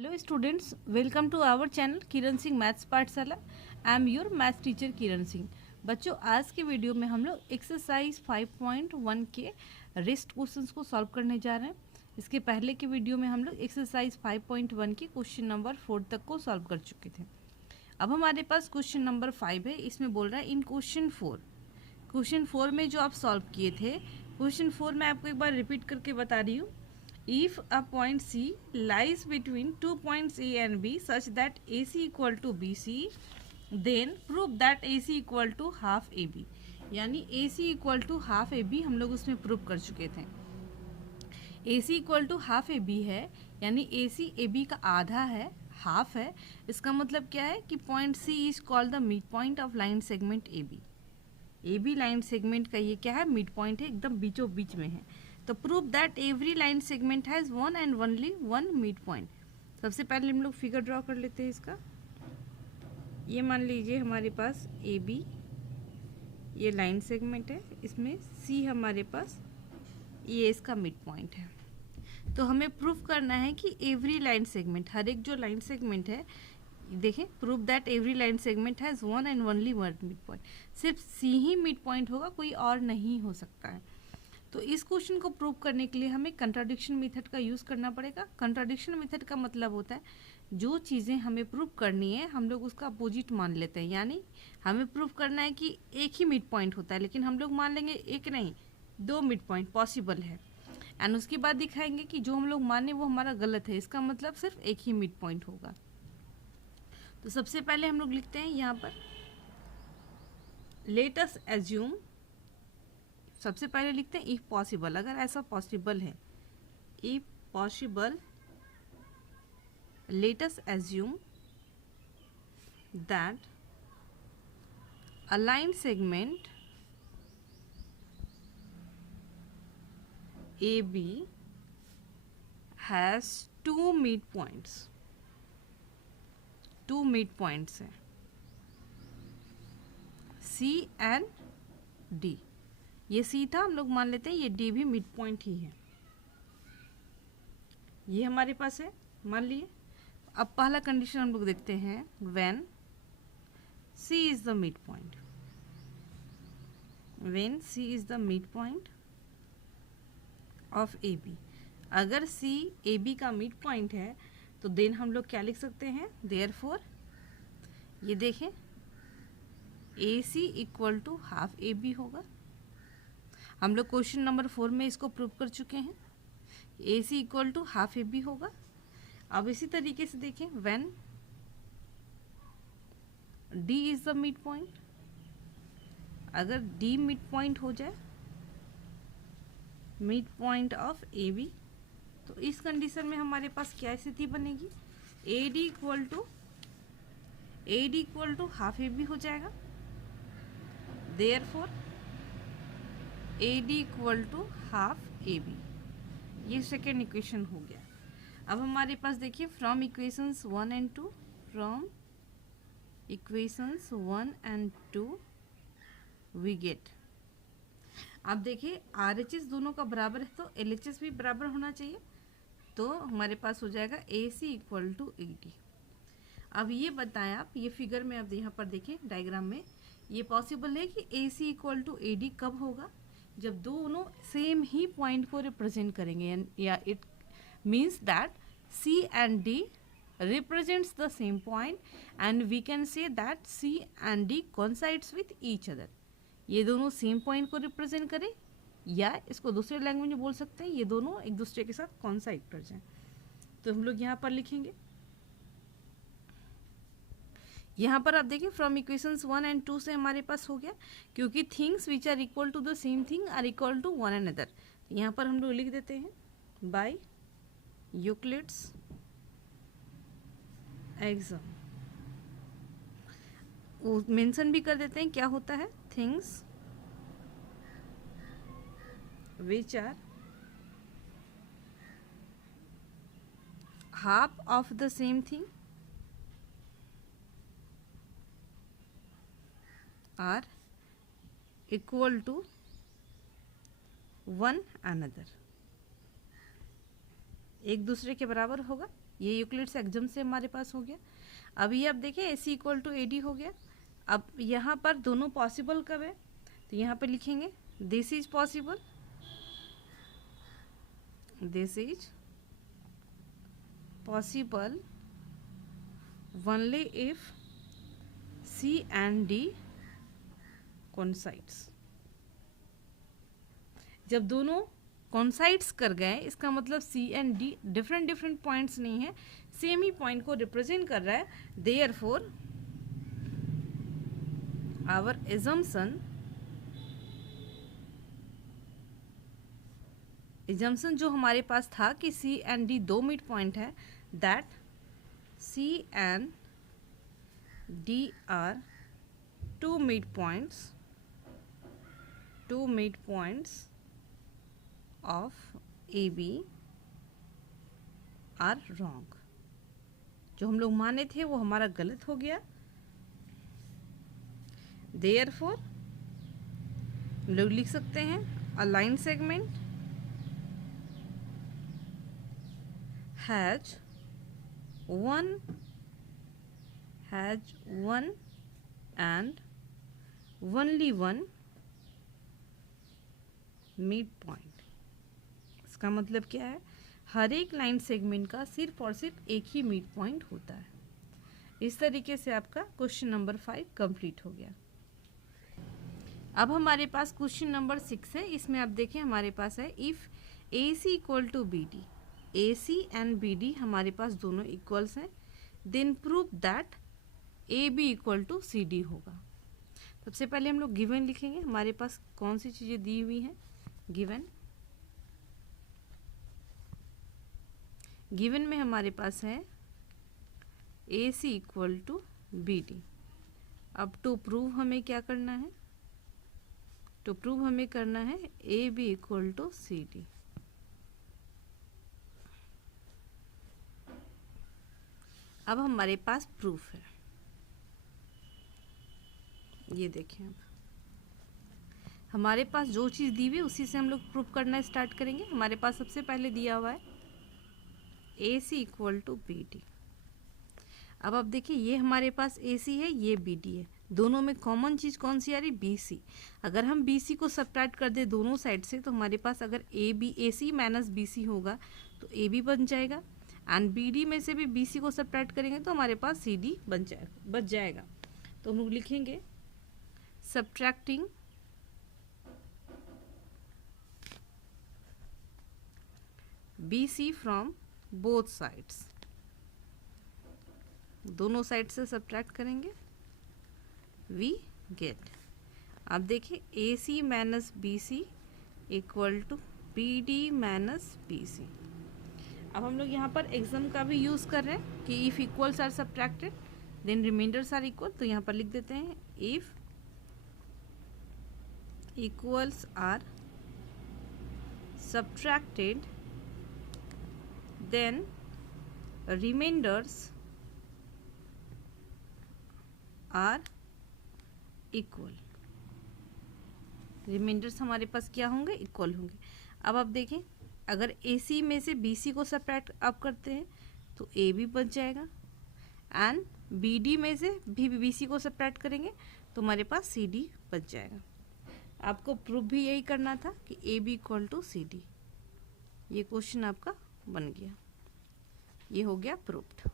Hello students, welcome to our channel Kiran Singh maths Pathshala. I am your maths teacher Kiran Singh. बच्चों, आज के video में हम लोग एक्सरसाइज 5.1 के रेस्ट क्वेश्चंस को सॉल्व करने जा रहे हैं। इसके पहले के वीडियो में हम लोग एक्सरसाइज 5.1 के क्वेश्चन नंबर 4 तक को सॉल्व कर चुके थे। अब हमारे पास क्वेश्चन नंबर 5 है। इसमें बोल रहा है इन क्वेश्चन 4 में जो आप सॉल्व किए थे, क्वेश्चन 4 में आपको एक बार रिपीट करके बता रही हूँ। If a point C lies between 2 points A and B such that AC equal to BC, then prove that AC equal to half AB। यानी AC equal to half AB हम लोग उसमें प्रूव कर चुके थे। AC equal to half AB है, यानी AC AB का आधा है, हाफ है। इसका मतलब क्या है कि point C is called the mid point of line segment AB। AB line segment का ये क्या है, मिड पॉइंट है, एकदम बीचों बीच में है। तो prove that every line segment has one and only one mid point. सबसे पहले हम लोग फिगर ड्रॉ कर लेते हैं इसका। ये मान लीजिए हमारे पास ए बी ये लाइन सेगमेंट है, इसमें सी हमारे पास ये इसका मिड पॉइंट है। तो हमें प्रूव करना है कि एवरी लाइन सेगमेंट, हर एक जो लाइन सेगमेंट है, देखें, prove that every line segment has one and only one mid point. सिर्फ सी ही मिड पॉइंट होगा, कोई और नहीं हो सकता है। तो इस क्वेश्चन को प्रूव करने के लिए हमें कंट्राडिक्शन मेथड का यूज़ करना पड़ेगा। कंट्राडिक्शन मेथड का मतलब होता है जो चीज़ें हमें प्रूव करनी है हम लोग उसका अपोजिट मान लेते हैं। यानी हमें प्रूव करना है कि एक ही मिड पॉइंट होता है, लेकिन हम लोग मान लेंगे एक नहीं, दो मिड पॉइंट पॉसिबल है। एंड उसके बाद दिखाएंगे कि जो हम लोग माने वो हमारा गलत है, इसका मतलब सिर्फ एक ही मिड पॉइंट होगा। तो सबसे पहले हम लोग लिखते हैं यहाँ पर, लेट अस एज्यूम। सबसे पहले लिखते हैं इफ पॉसिबल, अगर ऐसा पॉसिबल है, if possible let us assume that a line segment A B has two mid points. Two mid points हैं, सी एंड डी। ये सी था, हम लोग मान लेते हैं ये डी भी मिड पॉइंट ही है। ये हमारे पास है, मान लिए। अब पहला कंडीशन हम लोग देखते हैं, when C is the mid point. When C is the mid point of A B. अगर सी ए बी का मिड पॉइंट है तो देन हम लोग क्या लिख सकते हैं, देयरफॉर, ये देखें, A C equal to half A B होगा। हम लोग क्वेश्चन नंबर 4 में इसको प्रूव कर चुके हैं, A C equal to half A B होगा। अब इसी तरीके से देखें, when D is the mid point, अगर डी मिड पॉइंट हो जाए, mid point of A B, तो इस कंडीशन में हमारे पास क्या स्थिति बनेगी, A D equal to half A B हो जाएगा। Therefore A D equal to half A B, ये सेकेंड इक्वेशन हो गया। अब हमारे पास देखिए, from equations 1 and 2, from equations 1 and 2 we get. अब देखिए RHS दोनों का बराबर है तो LHS भी बराबर होना चाहिए। तो हमारे पास हो जाएगा AC इक्वल टू AD। अब ये बताएं आप, ये फिगर में अब यहाँ पर देखें डायग्राम में, ये पॉसिबल है कि AC इक्वल टू AD कब होगा, जब दोनों सेम ही पॉइंट को रिप्रेजेंट करेंगे। या it means that C and D represents the same point and we can say that C and D coincides with each other। ये दोनों सेम पॉइंट को रिप्रेजेंट करें, या इसको दूसरे लैंग्वेज में बोल सकते हैं ये दोनों एक दूसरे के साथ कॉन्साइड कर जाएं। तो हम लोग यहाँ पर लिखेंगे, यहाँ पर आप देखिए, फ्रॉम इक्वेशंस 1 एंड 2 से हमारे पास हो गया, क्योंकि things which are equal to the same thing are equal to one another. तो यहाँ पर हम लोग लिख देते हैं, बाय यूक्लिड्स एग्जाम। वो मेंशन भी कर देते हैं क्या होता है, things which are half of the same thing are equal to one another. एक दूसरे के बराबर होगा। ये यूक्लिड्स एक्सम से हमारे पास हो गया। अब ये आप देखें AC इक्वल टू AD हो गया। अब यहाँ पर दोनों पॉसिबल कब है, तो यहाँ पर लिखेंगे this is possible, this is possible only if C and D coincides। जब दोनों कॉन्साइड्स कर गए, इसका मतलब C and D different different points नहीं है, सेम ही पॉइंट को रिप्रेजेंट कर रहा है। देयरफॉर आवर एजम्पशन जो हमारे पास था कि C एंड D दो मिड पॉइंट है, that C and D are two midpoints of AB are wrong। जो हम लोग माने थे वो हमारा गलत हो गया। Therefore हम लोग लिख सकते हैं a line segment has one and only one mid point. इसका मतलब क्या है, हर एक लाइन सेगमेंट का सिर्फ और सिर्फ एक ही मिड पॉइंट होता है। इस तरीके से आपका क्वेश्चन नंबर 5 कंप्लीट हो गया। अब हमारे पास क्वेश्चन नंबर 6 है। इसमें आप देखें हमारे पास है if AC equal to BD, AC and BD हमारे पास दोनों इक्वल्स हैं, then prove that AB equal to CD होगा। सबसे पहले हम लोग गिवन लिखेंगे। हमारे पास कौन सी चीज़ें दी हुई हैं, गिवन में हमारे पास है AC इक्वल टू BD। अब टू प्रूव हमें क्या करना है, टू प्रूव हमें करना है AB इक्वल टू CD। अब हमारे पास प्रूफ है, ये देखें। अब हमारे पास जो चीज़ दी हुई है उसी से हम लोग प्रूफ करना स्टार्ट करेंगे। हमारे पास सबसे पहले दिया हुआ है AC इक्वल टू BD। अब आप देखिए ये हमारे पास AC है, ये BD है, दोनों में कॉमन चीज़ कौन सी आ रही, BC। अगर हम BC को सब्ट्रैक्ट कर दे दोनों साइड से, तो हमारे पास अगर AC माइनस BC होगा तो AB बन जाएगा, एंड BD में से भी BC को सब्ट्रैक्ट करेंगे तो हमारे पास CD बच जाएगा। तो हम लोग लिखेंगे subtracting BC from both sides, दोनों साइड से सब्ट्रैक्ट करेंगे, वी गेट। अब देखिए AC minus BC equal to BD minus BC। अब हम लोग यहाँ पर एग्जाम का भी यूज़ कर रहे हैं कि if equals are subtracted then remainders are equal. तो यहाँ पर लिख देते हैं if equals are subtracted then remainders are equal. Remainders हमारे पास क्या होंगे, इक्वल होंगे। अब आप देखें अगर AC में से BC को सब्ट्रैक्ट अप करते हैं तो AB बच जाएगा, एंड BD में से भी BC को सब्ट्रैक्ट करेंगे तो हमारे पास CD बच जाएगा। आपको प्रूफ भी यही करना था कि AB इक्वल टू CD। ये क्वेश्चन आपका बन गया, ये हो गया प्रूफ्ड।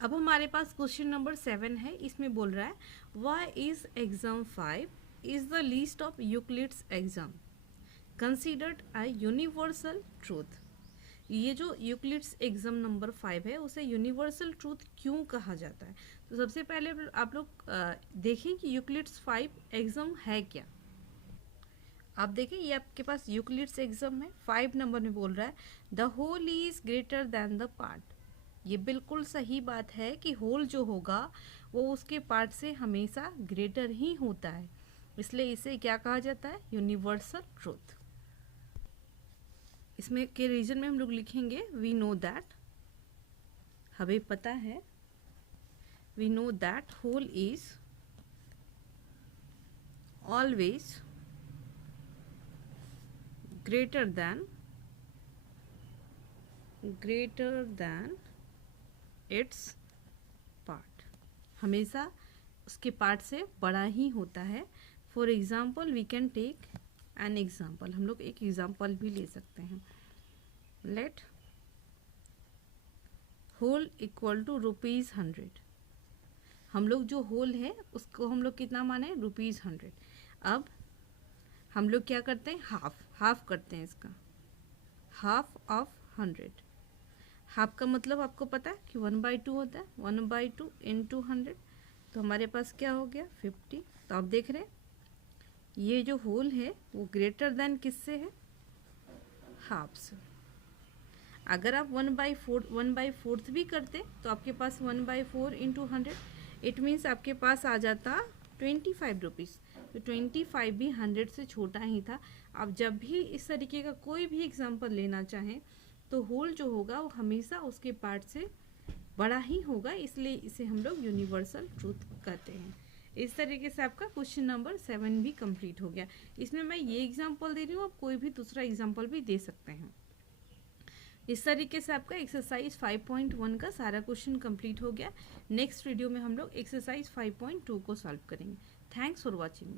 अब हमारे पास क्वेश्चन नंबर 7 है। इसमें बोल रहा है why is exam 5 is the least of Euclid's exam considered a universal truth. ये जो यूक्लिड्स एग्जाम नंबर 5 है उसे यूनिवर्सल ट्रूथ क्यों कहा जाता है। तो सबसे पहले आप लोग देखें कि यूक्लिड्स 5 एग्जाम है क्या। आप देखें ये आपके पास यूक्लिड्स एग्जाम है, 5 नंबर में बोल रहा है the whole is greater than the part. ये बिल्कुल सही बात है कि होल जो होगा वो उसके पार्ट से हमेशा ग्रेटर ही होता है, इसलिए इसे क्या कहा जाता है, यूनिवर्सल ट्रूथ। इसमें के रीजन में हम लोग लिखेंगे वी नो दैट, हमें पता है, we know that whole is always greater than greater than its part, हमेशा उसके पार्ट से बड़ा ही होता है। For example we can take an example, हम लोग एक एग्जाम्पल भी ले सकते हैं। लेट होल इक्वल टू ₹100, हम लोग जो होल है उसको हम लोग कितना माने, ₹100। अब हम लोग क्या करते हैं, हाफ करते हैं इसका, हाफ ऑफ 100। हाफ का मतलब आपको पता है कि 1/2 होता है, 1/2 इंटू 100, तो हमारे पास क्या हो गया 50। तो आप देख रहे हैं ये जो होल है वो ग्रेटर देन किससे है, हाफ से। अगर आप 1/4 भी करते तो आपके पास 1/4 इंटू 100, इट मीन्स आपके पास आ जाता 25 रुपीज़। तो 25 भी 100 से छोटा ही था। आप जब भी इस तरीके का कोई भी एग्जाम्पल लेना चाहें तो होल जो होगा वो हमेशा उसके पार्ट से बड़ा ही होगा, इसलिए इसे हम लोग यूनिवर्सल ट्रूथ कहते हैं। इस तरीके से आपका क्वेश्चन नंबर 7 भी कंप्लीट हो गया। इसमें मैं ये एग्जाम्पल दे रही हूँ, आप कोई भी दूसरा एग्जाम्पल भी दे सकते हैं। इस तरीके से आपका एक्सरसाइज 5.1 का सारा क्वेश्चन कंप्लीट हो गया। नेक्स्ट वीडियो में हम लोग एक्सरसाइज 5.2 को सॉल्व करेंगे। Thanks for watching.